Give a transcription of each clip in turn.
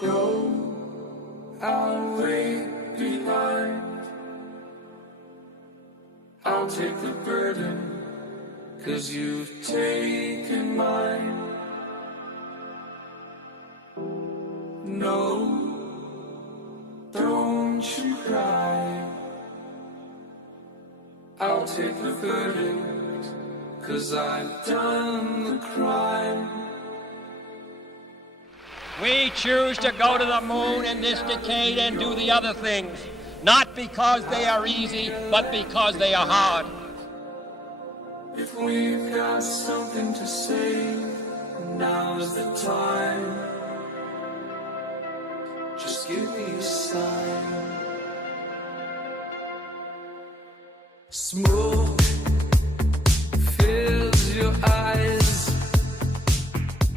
go, I'll wait behind. I'll take the burden, 'cause you've taken mine. No, don't you cry. I'll take the verdict, 'cause I've done the crime. We choose to go to the moon in this decade and do the other things, not because they are easy, but because they are hard. If we've got something to say, now's the time. Just give me a sign. Smoke fills your eyes.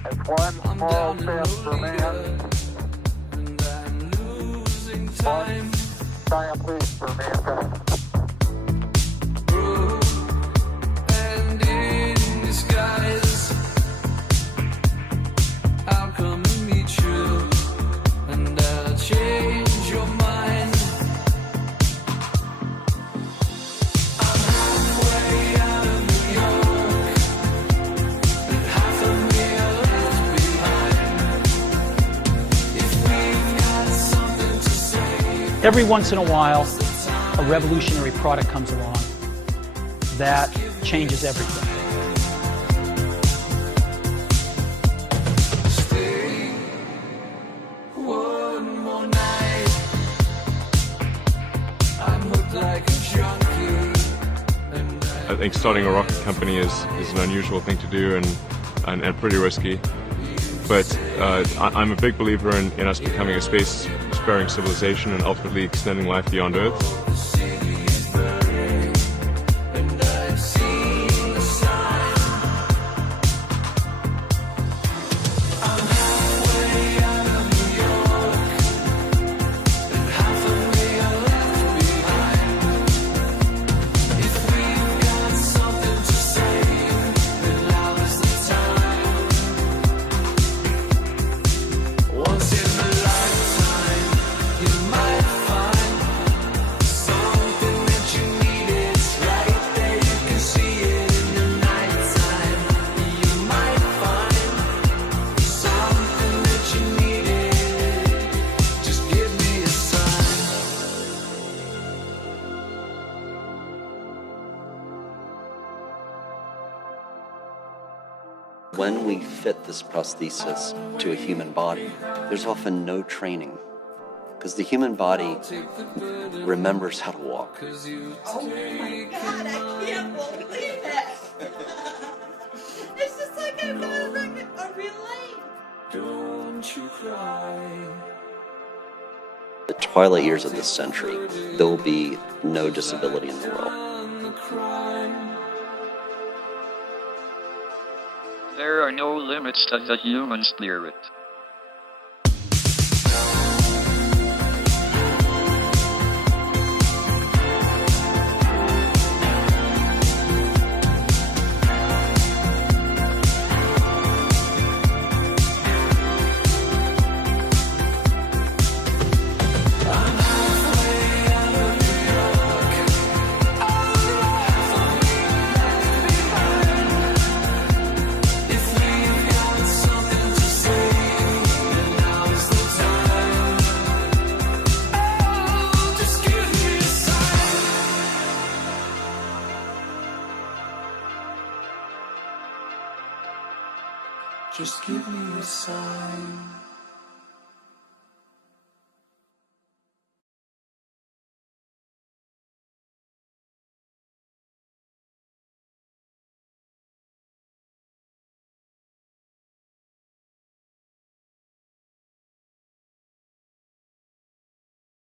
It's one small step for man, And I'm losing time. giant leap for mankind. And in disguise, I'll come and meet you, and I'll change your mind. I'm halfway out of New York, and half of me are left behind. If we've got something to say, Every once in a while, a revolutionary product comes along that changes everything. stay one more night. I'm hooked like a junkie, and I think starting a rocket company is an unusual thing to do and pretty risky. But I'm a big believer in us becoming a space-sparing civilization and ultimately extending life beyond Earth. the city is burning, and I've seen the sign. I'm halfway out of New York, and half of me are left behind. If we've got something to say, then now is the time. Once in a lifetime, you might find something that you need. It's right there, you can see it in the nighttime. You might find something that you needed. Just give me a sign. When we fit this prosthesis to a human body, there's often no training because the human body remembers how to walk. Oh my God, I can't believe it. It's just like I've got a real life. Don't you cry. The twilight years of this century, there will be no disability in the world. On the crime. There are no limits to the human spirit. If we've got something to say, then now's the time. Oh, just give me a sign. Just give me a sign.